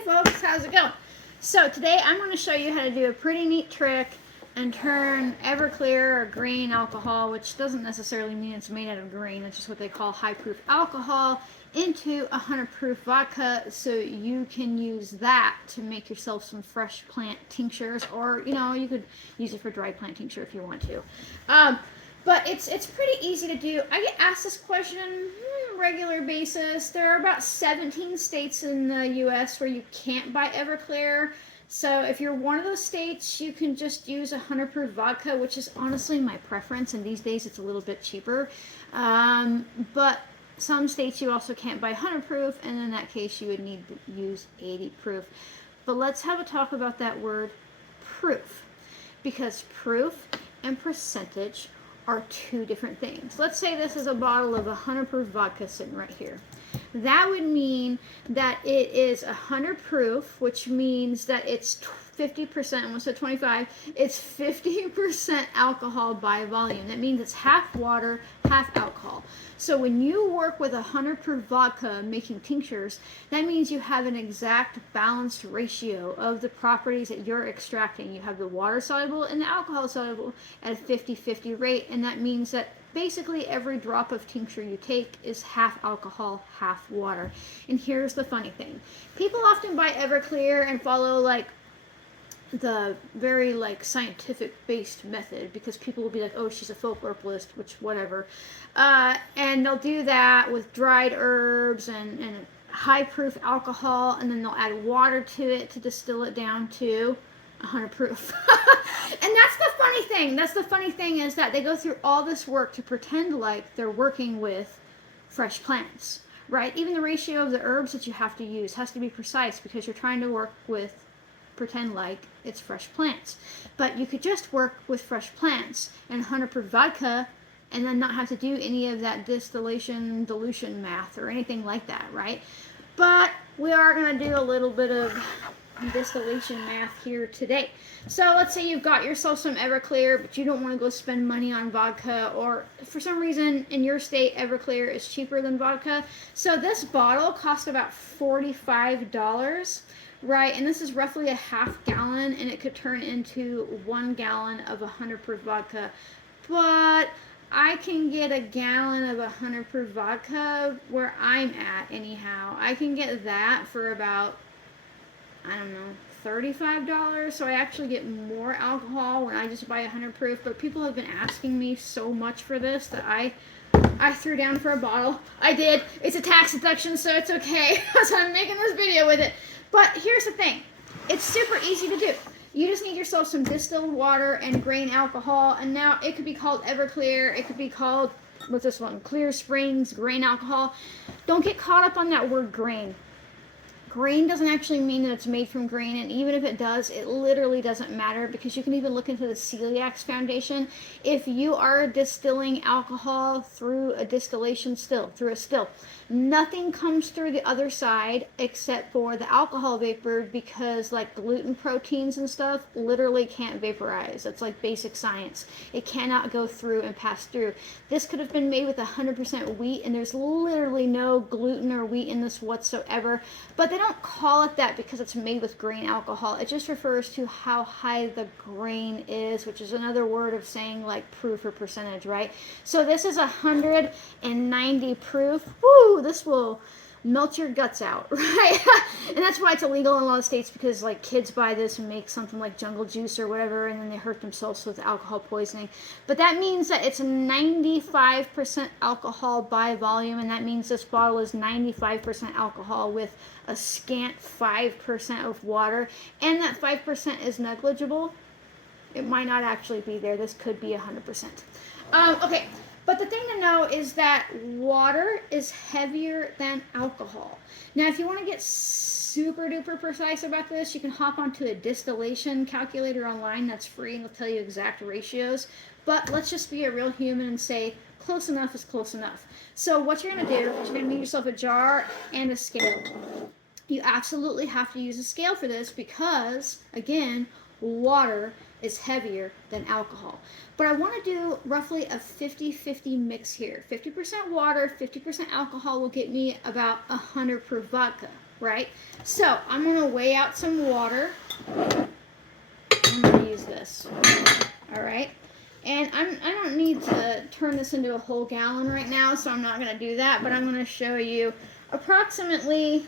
Hey folks, how's it going? So today I'm going to show you how to do a pretty neat trick and turn Everclear or grain alcohol, which doesn't necessarily mean it's made out of grain, it's just what they call high proof alcohol, into 100 proof vodka, so you can use that to make yourself some fresh plant tinctures, or you could use it for dry plant tincture if you want to. But it's pretty easy to do. I get asked this question on a regular basis. There are about 17 states in the US where you can't buy Everclear. So if you're one of those states, you can just use 100 proof vodka, which is honestly my preference, and these days it's a little bit cheaper. But some states you also can't buy 100 proof, and in that case you would need to use 80 proof. But let's have a talk about that word proof, because proof and percentage are two different things. Let's say this is a bottle of 100 proof vodka sitting right here. That would mean that it is 100 proof, which means that it's 50%, almost at 25, it's 50% alcohol by volume. That means it's half water, half alcohol. So when you work with 100 proof vodka making tinctures, that means you have an exact balanced ratio of the properties that you're extracting. You have the water soluble and the alcohol soluble at a 50-50 rate, and that means that basically every drop of tincture you take is half alcohol, half water. And here's the funny thing. People often buy Everclear and follow the very scientific based method, because people will be like, oh, she's a folk herbalist, which whatever. And they'll do that with dried herbs and high proof alcohol, and then they'll add water to it to distill it down to 100 proof. And that's the funny thing. That's the funny thing, is that they go through all this work to pretend like they're working with fresh plants, right? Even the ratio of the herbs that you have to use has to be precise, because you're trying to work with, pretend like it's fresh plants. But you could just work with fresh plants and 100 proof vodka and then not have to do any of that distillation dilution math or anything like that, right? But we are going to do a little bit of distillation math here today. So let's say you've got yourself some Everclear, but you don't want to go spend money on vodka, or for some reason in your state Everclear is cheaper than vodka. So this bottle cost about $45, right? And this is roughly a half gallon, and it could turn into 1 gallon of 100 proof vodka. But I can get a gallon of 100 proof vodka where I'm at anyhow. I can get that for about, I don't know, $35. So I actually get more alcohol when I just buy 100 proof. But people have been asking me so much for this that I threw down for a bottle. I did. It's a tax deduction, so it's okay. So I'm making this video with it. But here's the thing. It's super easy to do. You just need yourself some distilled water and grain alcohol. And now it could be called Everclear. It could be called, what's this one? Clear Springs grain alcohol. Don't get caught up on that word grain. Grain doesn't actually mean that it's made from grain, and even if it does, it literally doesn't matter, because you can even look into the Celiacs Foundation. If you are distilling alcohol through a distillation still, through a still, nothing comes through the other side except for the alcohol vapor, because gluten proteins and stuff literally can't vaporize. That's like basic science. It cannot go through and pass through. This could have been made with 100% wheat, and there's literally no gluten or wheat in this whatsoever. But they don't call it that because it's made with grain alcohol. It just refers to how high the grain is, which is another word of saying proof or percentage, right? So this is 190 proof. Woo, this will melt your guts out, right? And that's why it's illegal in a lot of states, because kids buy this and make something like jungle juice or whatever, and then they hurt themselves with alcohol poisoning. But that means that it's 95% alcohol by volume, and that means this bottle is 95% alcohol with a scant 5% of water, and that 5% is negligible. It might not actually be there. This could be 100%. Okay. But the thing to know is that water is heavier than alcohol. Now, if you want to get super duper precise about this, you can hop onto a distillation calculator online that's free, and it'll tell you exact ratios. But let's just be a real human and say close enough is close enough. So what you're going to do is you're going to need yourself a jar and a scale. You absolutely have to use a scale for this, because, again, water is heavier than alcohol. But I want to do roughly a 50-50 mix here. 50% water, 50% alcohol will get me about 100 proof vodka. right? So I'm going to weigh out some water. I'm going to use this. All right. And I don't need to turn this into a whole gallon right now, so I'm not going to do that, but I'm going to show you approximately,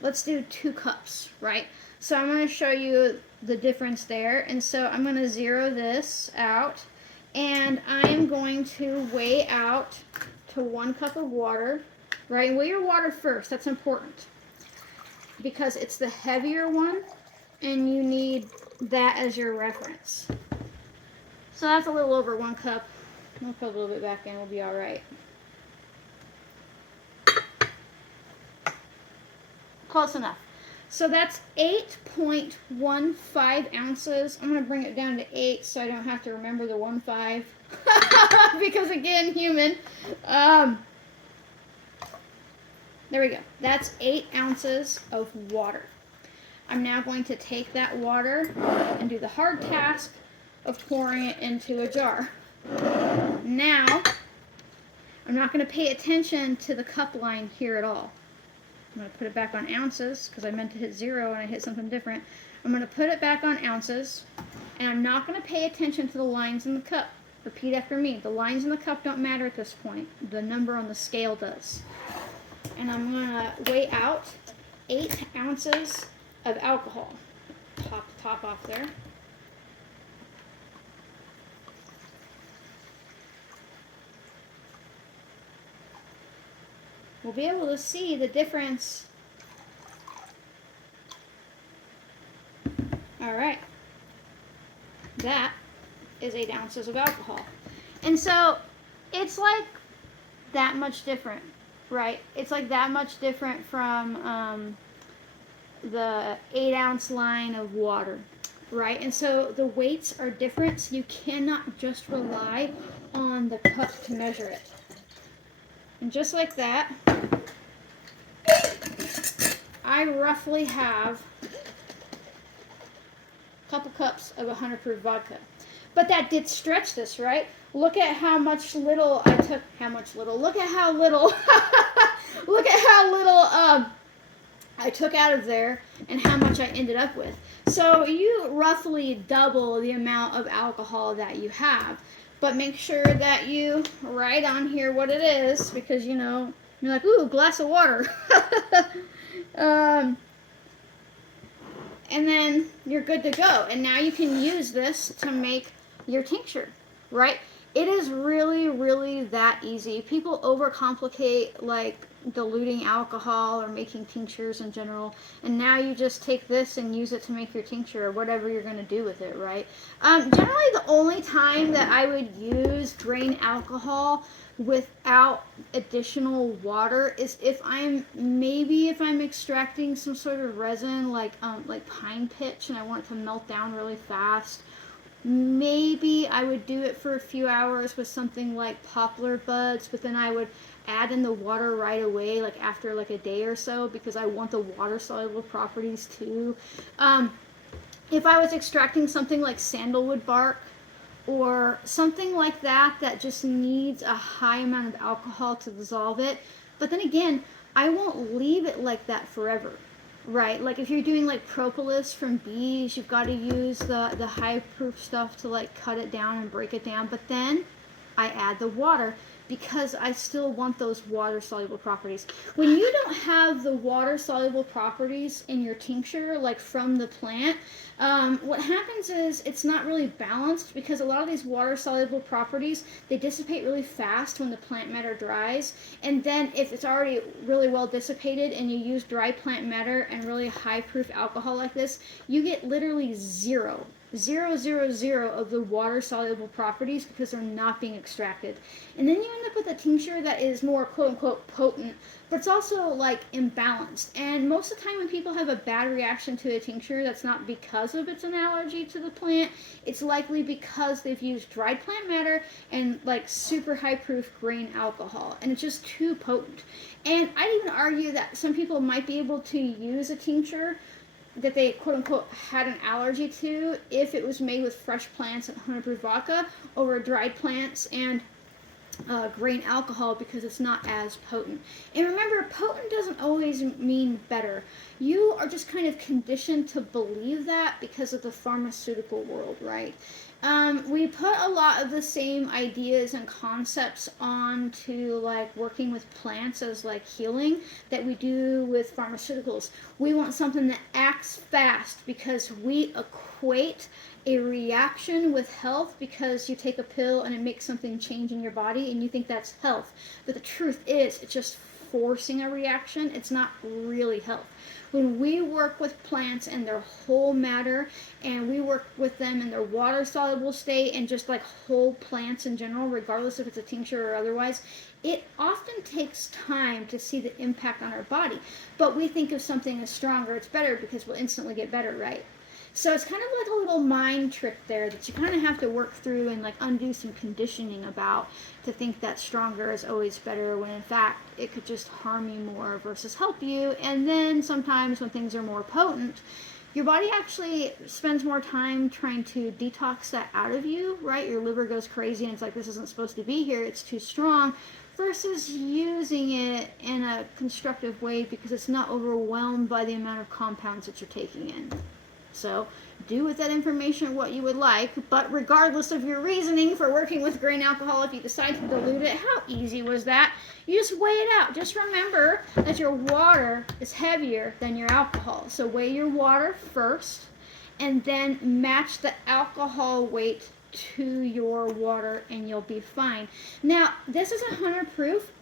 let's do 2 cups, right? So I'm going to show you the difference there. And so I'm going to zero this out, and I'm going to weigh out to 1 cup of water, right? And weigh your water first. That's important because it's the heavier one, and you need that as your reference. So that's a little over 1 cup. We'll put a little bit back in. We'll be all right. Close enough. So that's 8.15 ounces. I'm going to bring it down to 8 so I don't have to remember the 1.5. Because again, human. There we go. That's 8 ounces of water. I'm now going to take that water and do the hard task of pouring it into a jar. Now, I'm not going to pay attention to the cup line here at all. I'm going to put it back on ounces because I meant to hit 0 and I hit something different. I'm going to put it back on ounces, and I'm not going to pay attention to the lines in the cup. Repeat after me. The lines in the cup don't matter at this point. The number on the scale does. And I'm going to weigh out 8 ounces of alcohol. Pop the top off there. We'll be able to see the difference. All right. That is 8 ounces of alcohol. And so it's like that much different, right? It's like that much different from the 8-ounce line of water, right? And so the weights are different, so you cannot just rely on the cup to measure it. And just like that, I roughly have a couple cups of 100 proof vodka. But that did stretch this, right? Look at how much little I took. How much little? Look at how little. Look at how little I took out of there and how much I ended up with. So you roughly double the amount of alcohol that you have. But make sure that you write on here what it is, because, you know, you're like, ooh, glass of water. And then you're good to go. And now you can use this to make your tincture, right? It is really, really that easy. People overcomplicate, like, diluting alcohol or making tinctures in general, and now you just take this and use it to make your tincture or whatever you're going to do with it, right? Generally the only time that I would use grain alcohol without additional water is if I'm extracting some sort of resin like pine pitch and I want it to melt down really fast. Maybe I would do it for a few hours with something like poplar buds, but then I would add in the water right away, like after like a day or so, because I want the water soluble properties too. If I was extracting something like sandalwood bark or something like that that just needs a high amount of alcohol to dissolve it, but then again, I won't leave it like that forever. Right, like if you're doing like propolis from bees, you've got to use the high proof stuff to like cut it down and break it down. But then I add the water because I still want those water soluble properties. When you don't have the water soluble properties in your tincture, like from the plant, what happens is it's not really balanced, because a lot of these water soluble properties, they dissipate really fast when the plant matter dries. And then if it's already really well dissipated and you use dry plant matter and really high proof alcohol like this, you get literally zero of the water soluble properties because they're not being extracted. And then you end up with a tincture that is more quote unquote potent, but it's also like imbalanced. And most of the time when people have a bad reaction to a tincture, that's not because of it's an allergy to the plant. It's likely because they've used dried plant matter and like super high proof grain alcohol, and it's just too potent. And I'd even argue that some people might be able to use a tincture that they quote-unquote had an allergy to if it was made with fresh plants and 100 proof vodka over dried plants. And grain alcohol because it's not as potent. And remember, potent doesn't always mean better. You are just kind of conditioned to believe that because of the pharmaceutical world, right? We put a lot of the same ideas and concepts onto like working with plants as like healing that we do with pharmaceuticals. We want something that acts fast because we equate a reaction with health because you take a pill and it makes something change in your body and you think that's health. But the truth is, it's just forcing a reaction. It's not really health. When we work with plants and their whole matter, and we work with them in their water soluble state and just like whole plants in general, regardless if it's a tincture or otherwise, it often takes time to see the impact on our body. But we think of something as stronger, it's better because we'll instantly get better, right? So it's kind of like a little mind trick there that you kind of have to work through and like undo some conditioning about, to think that stronger is always better when in fact it could just harm you more versus help you. And then sometimes when things are more potent, your body actually spends more time trying to detox that out of you, right? Your liver goes crazy and it's like, this isn't supposed to be here, it's too strong, versus using it in a constructive way because it's not overwhelmed by the amount of compounds that you're taking in. So do with that information what you would like, but regardless of your reasoning for working with grain alcohol, if you decide to dilute it, how easy was that? You just weigh it out. Just remember that your water is heavier than your alcohol. So weigh your water first and then match the alcohol weight to your water and you'll be fine. Now, this is 100 proof,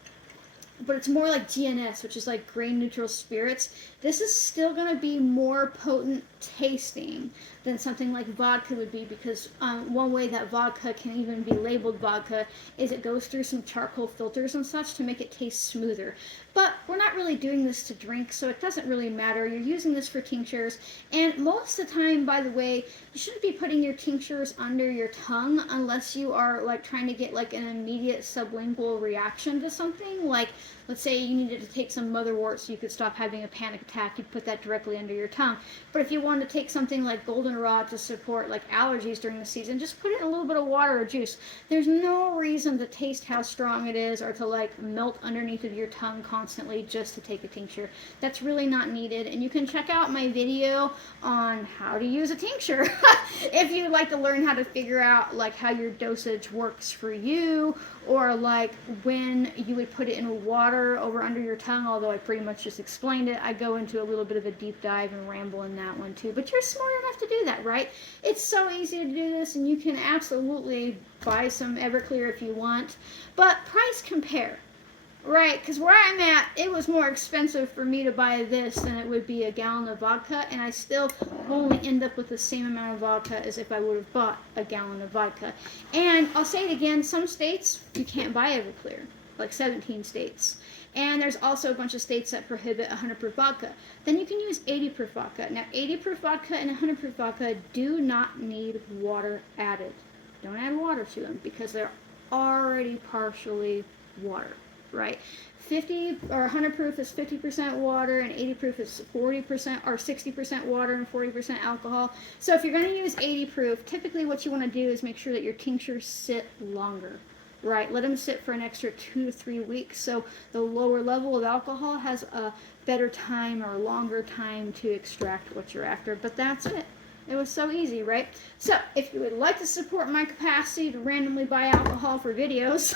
but it's more like GNS, which is like grain neutral spirits. This is still going to be more potent tasting than something like vodka would be, because one way that vodka can even be labeled vodka is it goes through some charcoal filters and such to make it taste smoother. But we're not really doing this to drink, so it doesn't really matter. You're using this for tinctures, and most of the time, by the way, you shouldn't be putting your tinctures under your tongue unless you are like trying to get like an immediate sublingual reaction to something. Like, let's say you needed to take some motherwort so you could stop having a panic attack, you'd put that directly under your tongue. But if you wanted to take something like goldenrod to support like allergies during the season, just put it in a little bit of water or juice. There's no reason to taste how strong it is or to like melt underneath of your tongue constantly just to take a tincture. That's really not needed. And you can check out my video on how to use a tincture if you'd like to learn how to figure out like how your dosage works for you, or like when you would put it in water over under your tongue. Although I pretty much just explained it, I go into a little bit of a deep dive and ramble in that one too. But you're smart enough to do that, right? It's so easy to do this, and you can absolutely buy some Everclear if you want, but price compare. Right, because where I'm at, it was more expensive for me to buy this than it would be a gallon of vodka, and I still only end up with the same amount of vodka as if I would have bought a gallon of vodka. And I'll say it again, some states you can't buy Everclear, like 17 states. And there's also a bunch of states that prohibit 100 proof vodka. Then you can use 80 proof vodka. Now 80 proof vodka and 100 proof vodka do not need water added. Don't add water to them because they're already partially water. Right, 50 or 100 proof is 50% water, and 80 proof is 40% or 60% water and 40% alcohol. So if you're going to use 80 proof, typically what you want to do is make sure that your tinctures sit longer. Right, let them sit for an extra 2 to 3 weeks, so the lower level of alcohol has a better time or a longer time to extract what you're after. But that's it. It was so easy, right? So, if you would like to support my capacity to randomly buy alcohol for videos,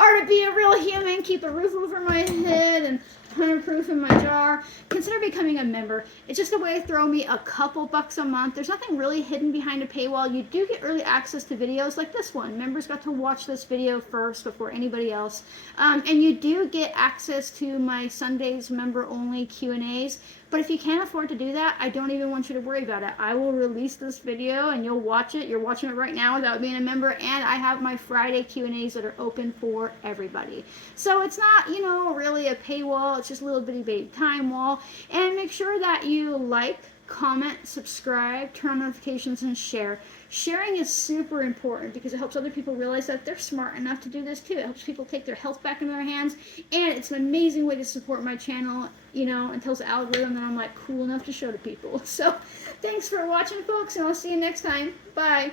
or to be a real human, keep a roof over my head and 100 proof in my jar, consider becoming a member. It's just a way to throw me a couple bucks a month. There's nothing really hidden behind a paywall. You do get early access to videos like this one. Members got to watch this video first before anybody else. And you do get access to my Sundays member-only Q&As. But if you can't afford to do that, I don't even want you to worry about it. I will release this video and you'll watch it. You're watching it right now without being a member, and I have my Friday Q&As that are open for everybody. So it's not, you know, really a paywall. It's just a little bitty baby time wall. And make sure that you like, comment, subscribe, turn on notifications, and share. Sharing is super important because it helps other people realize that they're smart enough to do this too. It helps people take their health back into their hands, and it's an amazing way to support my channel, you know, and tells the algorithm that I'm like cool enough to show to people. So thanks for watching, folks, and I'll see you next time. Bye.